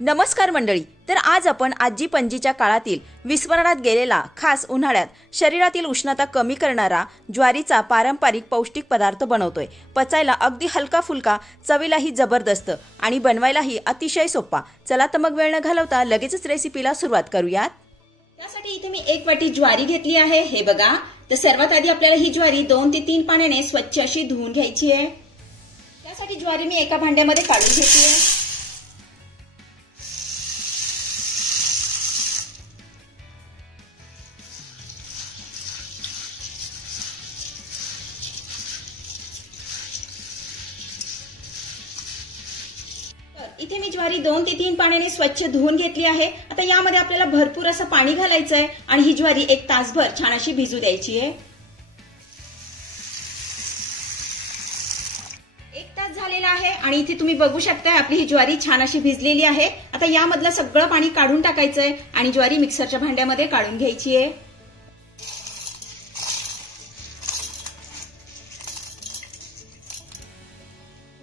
नमस्कार मंडळी. तर आज आपण आजी पणजीच्या काळातील विस्मरणात गेलेला खास उन्हाळ्यात शरीरातील उष्णता कमी करणारा ज्वारीचा पारंपरिक पौष्टिक पदार्थ बनवतोय. पचायला अगदी हलका फुलका, चवीलाही जबरदस्त आणि बनवायलाही अतिशय सोपा. चला तर मग वेळ न घालवता लगेचच रेसिपीला सुरुवात करूयात. त्यासाठी इथे मी 1 वाटी ज्वारी घेतली आहे. हे बघा. तर सर्वात आधी आपल्याला ही ज्वारी 2 ते 3 पाण्याने स्वच्छ अशी धुवून घ्यायची आहे. त्यासाठी ज्वारी मी एका भांड्यामध्ये काढून घेतली आहे. इथे मी ज्वारी 2 ते 3 पाण्याने स्वच्छ धुवून घेतली आहे. आता यामध्ये आपल्याला भरपूर असं पाणी घालायचं आहे आणि ही ज्वारी 1 तासभर छान अशी भिजू द्यायची आहे. 1 तास झालेला आहे आणि इथे तुम्ही बघू शकता आपली ही ज्वारी छान अशी भिजलेली आहे. आता यामधलं सगळं पाणी काढून टाकायचं आहे आणि ज्वारी मिक्सरच्या भांड्यामध्ये काढून घ्यायची आहे.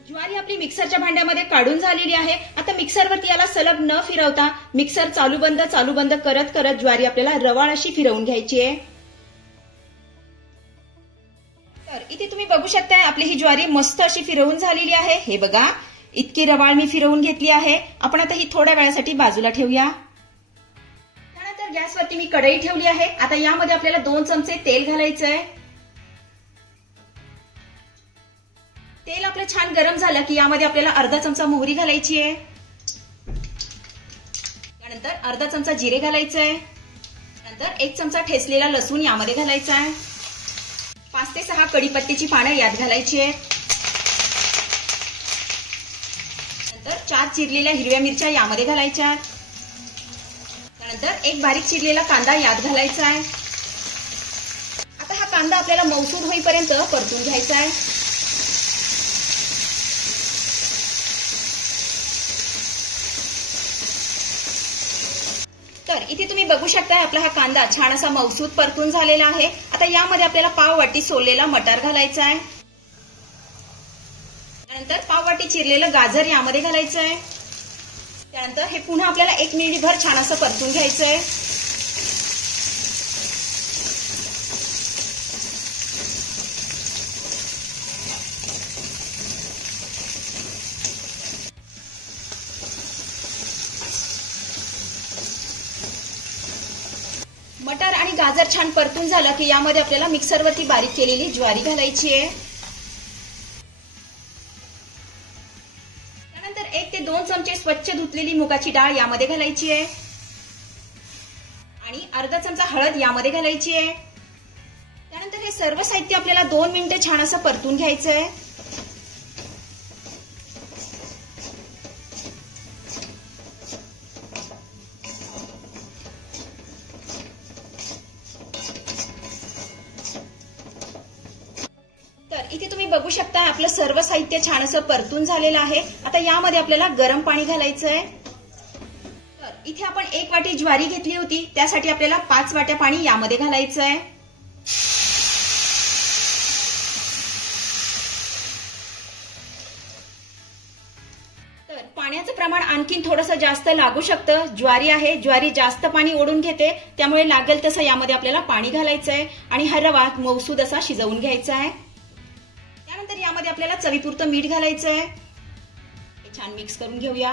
ज्वारी आपली मिक्सरच्या भांड्यामध्ये काढून झालेली आहे. आता मिक्सरवरती याला सलग न फिरवता मिक्सर चालू बंद करत करत ज्वारी आपल्याला रवाळ अशी फिरवून घ्यायची आहे. तर इथे तुम्ही बघू शकता आपली ही ज्वारी मस्त अशी फिरवून झालेली आहे. हे बघा, इतकी रवाळ मी फिरवून घेतली आहे. आपण आता ही थोड्या वेळासाठी बाजूला ठेवूया. त्यानंतर गॅसवरती मी कढई ठेवली आहे. आता यामध्ये आपल्याला 2 चमचे तेल घालायचं आहे. तेल आपलं छान गरम झालं की यामध्ये आपल्याला अर्धा चमचा मोहरी घालायची आहे. त्यानंतर अर्धा चमचा जिरे घालायचं आहे. नंतर 1 चमचा ठेचलेला लसूण यामध्ये घालायचा आहे. 5 ते 6 कढीपत्त्याची पानं यात घालायची आहे. नंतर 4 चिरलेल्या हिरव्या मिरच्या यामध्ये घालायच्या. त्यानंतर 1 बारीक चिरलेला कांदा यात घालायचा आहे. आता हा कांदा आपल्याला मऊसूर होईपर्यंत परतून घ्यायचा आहे. तर इथे तुम्ही बघू शकता आपला हा कांदा छान असा मऊसूत परतून झालेला आहे. आता यामध्ये आपल्याला पाव वाटी सोललेला मटार घालायचा आहे. त्यानंतर पाव वाटी चिरलेलं गाजर यामध्ये घालायचं आहे. त्यानंतर हे पुन्हा आपल्याला 1 मिनिटभर छान असं परतून घ्यायचं आहे. मटार आणि गाजर छान परतून झालं की यामध्ये आपल्याला मिक्सरवरती बारीक केलेली ज्वारी घालायची आहे. त्यानंतर 1 ते 2 चमचे स्वच्छ धुतलेली मुगाची डाळ यामध्ये घालायची आहे आणि अर्धा चमचा हळद यामध्ये घालायची आहे. त्यानंतर हे सर्व साहित्य आपल्याला 2 मिनिटं छान असं परतून घ्यायचं आहे. तर इथे तुम्ही बघू शकता आपलं सर्व साहित्य छान असं परतून झालेलं आहे. आता यामध्ये आपल्याला गरम पाणी घालायचं आहे. तर इथे आपण 1 वाटी ज्वारी घेतली होती, त्यासाठी आपल्याला 5 वाट्या पाणी यामध्ये घालायचं आहे. तर पाण्याचं प्रमाण आणखीन थोडंसं जास्त लागू शकतं. ज्वारी आहे, ज्वारी जास्त पाणी ओढून घेते, त्यामुळे लागेल तसं यामध्ये आपल्याला पाणी घालायचं आहे आणि हा रवा मऊसूद असा शिजवून घ्यायचा आहे. त्यानंतर यामध्ये आपल्याला चवीपुरतं मीठ घालायचं आहे. हे छान मिक्स करून घेऊया.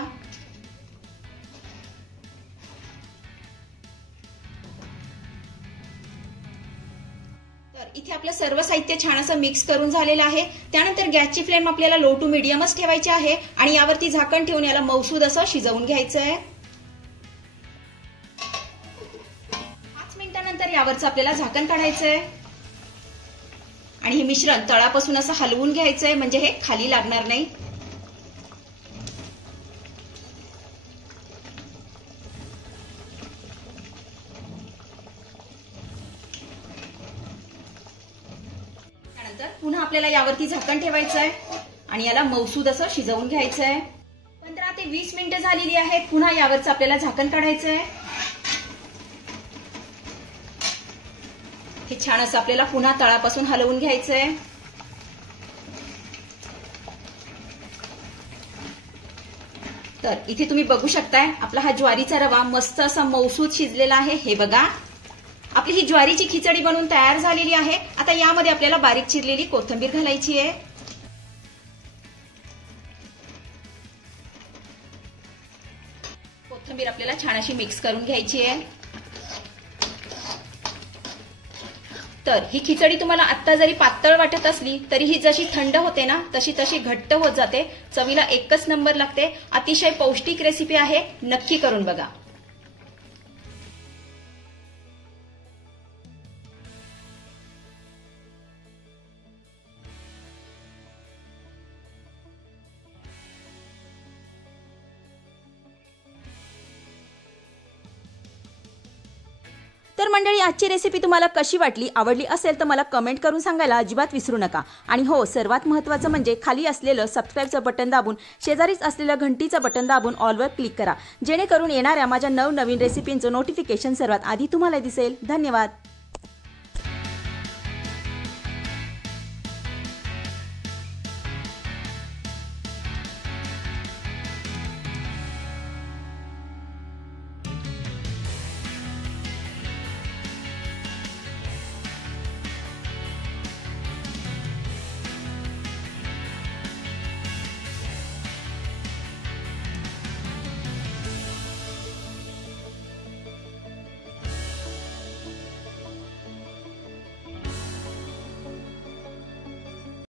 तर इथे आपलं सर्व साहित्य छान असं मिक्स करून झालेलं आहे. त्यानंतर गॅसची फ्लेम आपल्याला लो टू मीडियमच ठेवायची आहे आणि यावरती झाकण ठेवून याला मऊसूद असं शिजवून घ्यायचं आहे. 5 मिनिटांनंतर यावरचं आपल्याला झाकण काढायचं आहे आणि हे मिश्रण तळापासून असं हलवून घ्यायचंय, म्हणजे हे खाली लागणार नाही. त्यानंतर पुन्हा आपल्याला यावरती झाकण ठेवायचंय आणि याला मऊसूद असं शिजवून घ्यायचंय. 15 ते 20 मिनिटं झालेली आहेत. पुन्हा यावरचं आपल्याला झाकण काढायचंय. हे छान असं आपल्याला पुन्हा तळापासून हलवून घ्यायचंय. तर इथे तुम्ही बघू शकताय आपला हा ज्वारीचा रवा मस्त असा मऊसूत शिजलेला आहे. हे बघा, आपली ही ज्वारीची खिचडी बनवून तयार झालेली आहे. आता यामध्ये आपल्याला बारीक चिरलेली कोथिंबीर घालायची आहे. कोथिंबीर आपल्याला छान अशी मिक्स करून घ्यायची आहे. तर ही खिचडी तुम्हाला आत्ता जरी पातळ वाटत असली तरी ही जशी थंड होते ना तशी तशी घट्ट होत जाते. चवीला एकच नंबर लागते. अतिशय पौष्टिक रेसिपी आहे, नक्की करून बघा. तर मंडळी, आजची रेसिपी तुम्हाला कशी वाटली, आवडली असेल तर मला कमेंट करून सांगायला अजिबात विसरू नका. आणि हो, सर्वात महत्त्वाचं म्हणजे खाली असलेलं सबस्क्राईबचं बटन दाबून शेजारीच असलेलं घंटीचं बटन दाबून ऑलवर क्लिक करा, जेणेकरून येणाऱ्या माझ्या नवनवीन रेसिपींचं नोटिफिकेशन सर्वात आधी तुम्हाला दिसेल. धन्यवाद.